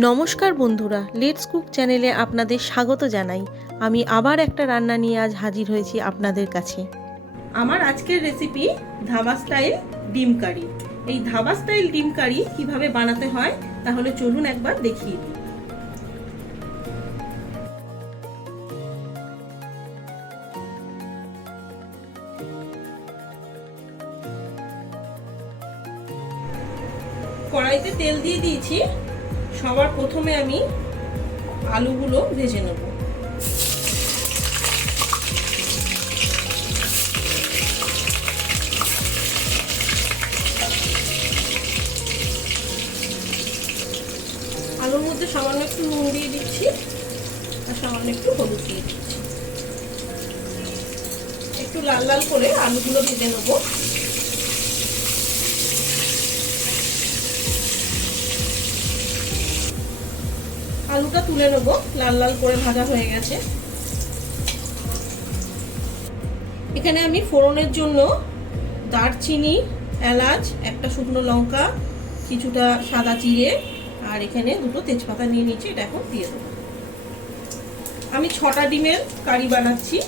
নমস্কার বন্ধুরা, let's cook চ্যানেলে আপনাদের স্বাগত জানাই। আমি আবার একটা রান্না নিয়ে আজ হাজির হয়েছি আপনাদের কাছে। আমার আজকের রেসিপি ধাবা স্টাইল ডিম কারি। এই ধাবা স্টাইল ডিম কারি কিভাবে বানাতে হয় তাহলে চলুন একবার দেখিয়ে দিই। কড়াইতে তেল দিয়ে দিয়েছি। সবার প্রথমে আমি আলুগুলো ভেজে নেব। আলুর মধ্যে সামান্য একটু নুন দিয়ে দিচ্ছি আর সামান্য একটু হলুদ দিয়ে দিচ্ছি। একটু লাল লাল করে আলুগুলো ভেজে নেব। আলুটা তুলে নেব, লাল লাল করে ভাজা হয়ে গেছে। এখানে আমি ফোড়নের জন্য দারচিনি, এলাচ, একটা শুকনো লঙ্কা, কিছুটা সাদা জিরে আর এখানে দুটো তেজপাতা নিয়ে নিচ্ছি। এটা এখন দিয়ে দেবো। আমি 6টা ডিমের কারি বানাচ্ছি।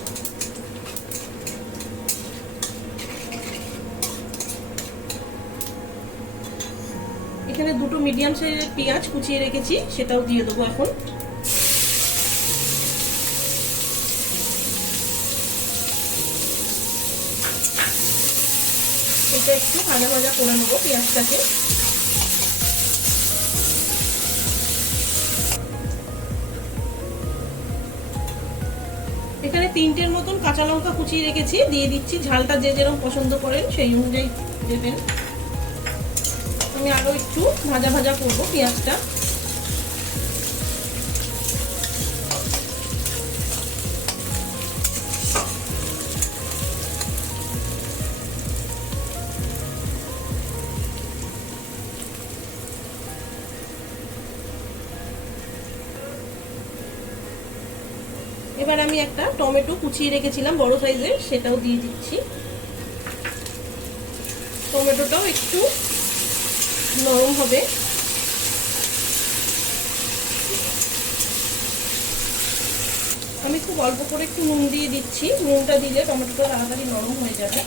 এখানে দুটো মিডিয়াম সাইজের পেঁয়াজ কুচিয়ে রেখেছি, সেটাও দিয়ে দেবো এখন। এটা একটু ভাজা ভাজা করে নেবো পেঁয়াজটাকে। এখানে 3টের মতন কাঁচা লঙ্কা কুচিয়ে রেখেছি, দিয়ে দিচ্ছি। ঝালটা যে যেরকম পছন্দ করেন সেই অনুযায়ী দেবেন। আমি আরো একটু ভাজা ভাজা করবো পেঁয়াজটা। এবার আমি একটা টমেটো কুচিয়ে রেখেছিলাম বড় সাইজের, সেটাও দিয়ে দিচ্ছি। টমেটোটাও একটু নরম হবে। আমি খুব অল্প করে একটু নুন দিয়ে দিচ্ছি। নুনটা দিলে টমেটোটা তাড়াতাড়ি নরম হয়ে যাবে।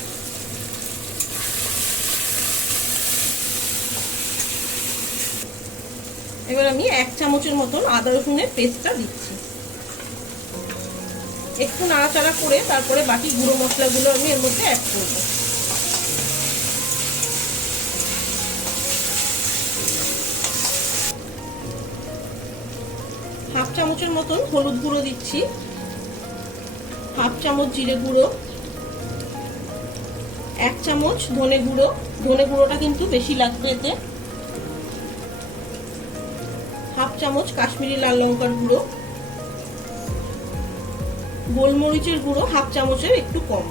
এবার আমি 1 চামচের মতন আদা রসুনের পেস্টটা দিচ্ছি। একটু নাড়াচাড়া করে তারপরে বাকি গুঁড়ো মশলাগুলো আমি এর মধ্যে অ্যাড করব। হাফ চামচের মতন হলুদ গুঁড়ো দিচ্ছি, হাফ চামচ জিরে গুঁড়ো, 1 চামচ ধনে গুঁড়ো। ধনে গুঁড়োটা কিন্তু বেশি লাগবে এতে। হাফ চামচ কাশ্মীরি লাল লঙ্কার গুঁড়ো, গোলমরিচের গুঁড়ো হাফ চামচের একটু কম,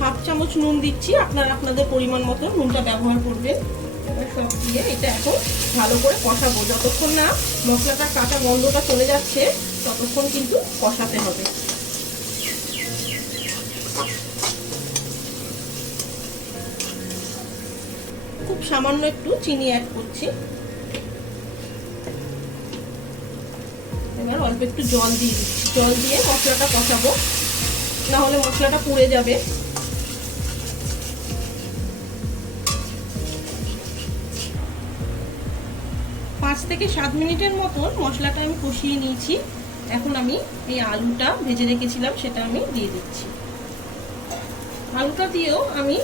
হাফ চামচ নুন দিচ্ছি। আপনারা আপনাদের পরিমাণ মতো নুনটা ব্যবহার করবেন। এবার সব দিয়ে এটা এখন ভালো করে কষাবো। যতক্ষণ না মশলাটার কাঁচা গন্ধটা চলে যাচ্ছে ততক্ষণ কিন্তু কষাতে হবে। খুব সামান্য একটু চিনি অ্যাড করছি। এবার অল্প একটু জল দিয়ে দিচ্ছি। জল দিয়ে মশলাটা কষাবো, না হলে মশলাটা পুড়ে যাবে। পাঁচ থেকে 7 মিনিটের মতন মশলাটা আমি কষিয়ে নিয়েছি। এখন আমি এই আলুটা ভেজে রেখেছিলাম সেটা আমি দিয়ে দিচ্ছি। আলুটা দিয়েও আমি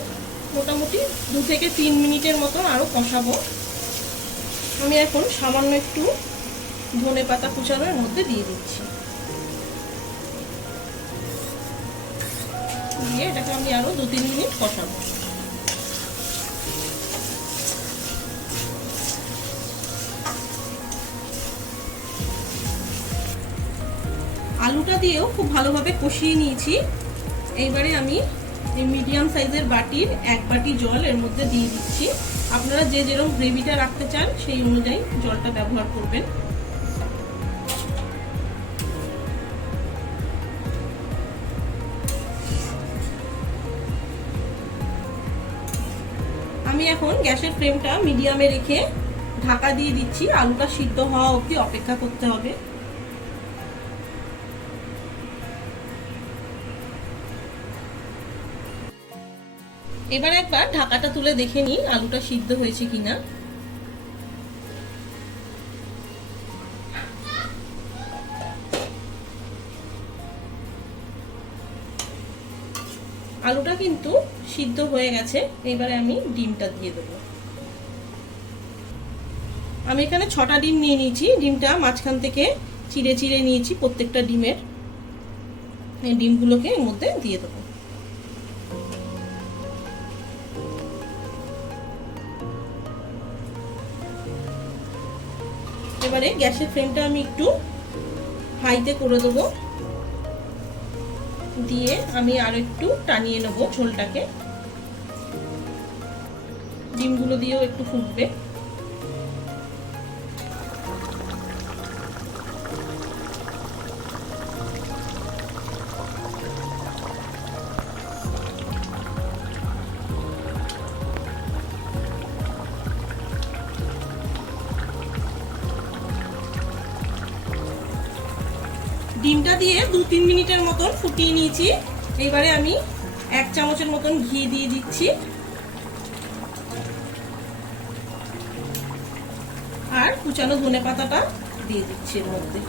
মোটামুটি 2 থেকে 3 মিনিটের মতন আরো কষাবো। আমি এখন সামান্য একটু ধনে পাতা কুচানোর মধ্যে দিয়ে দিচ্ছি। দিয়ে এটাকে আমি আরো 2-3 মিনিট কষাবো। আলুটা দিয়েও খুব ভালোভাবে কষিয়ে নিয়েছি। এইবারে আমি এই মিডিয়াম সাইজের বাটির 1 বাটি জল এর মধ্যে দিয়ে দিচ্ছি। আপনারা যে যেরকম গ্রেভিটা রাখতে চান সেই অনুযায়ী জলটা ব্যবহার করবেন। আমি এখন গ্যাসের ফ্লেমটা মিডিয়ামে রেখে ঢাকা দিয়ে দিচ্ছি, আলুটা সিদ্ধ হওয়া অবধি অপেক্ষা করতে হবে। এবার একবার ঢাকাটা তুলে দেখে নিই আলুটা সিদ্ধ হয়েছে কিনা। আলুটা কিন্তু সিদ্ধ হয়ে গেছে। এবারে আমি ডিমটা দিয়ে দেবো। আমি এখানে 6টা ডিম নিয়ে নিয়েছি। ডিমটা মাঝখান থেকে চিড়ে চিড়ে নিয়েছি প্রত্যেকটা ডিমের। এই ডিমগুলোকে এর মধ্যে দিয়ে দেবো। এবারে গ্যাসের ফ্লেমটা আমি একটু হাইতে করে দেবো, দিয়ে আমি আরো একটু টানিয়ে নেবো ঝোলটাকে। ডিমগুলো দিয়েও একটু ফুটবে। ডিমটা দিয়ে 2-3 মিনিটের মতন ফুটিয়ে নিয়েছি। এবারে আমি 1 চামচের মতন ঘি দিয়ে দিচ্ছি, আর কুচানো ধনেপাতাটা দিয়ে দিচ্ছি এর মধ্যে।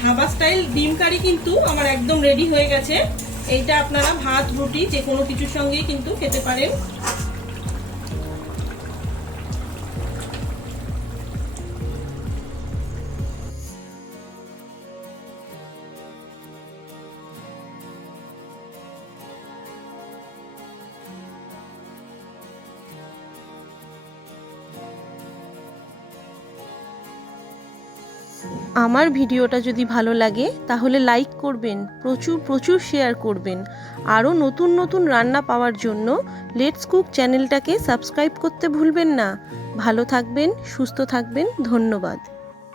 ধাবা স্টাইল ডিম কারি কিন্তু আমার একদম রেডি হয়ে গেছে। এইটা আপনারা ভাত, রুটি যে কোনো কিছুর সঙ্গেই কিন্তু খেতে পারেন। আমার ভিডিওটা যদি ভালো লাগে তাহলে লাইক করবেন, প্রচুর প্রচুর শেয়ার করবেন। আরও নতুন নতুন রান্না পাওয়ার জন্য লেটস কুক চ্যানেলটাকে সাবস্ক্রাইব করতে ভুলবেন না। ভালো থাকবেন, সুস্থ থাকবেন, ধন্যবাদ।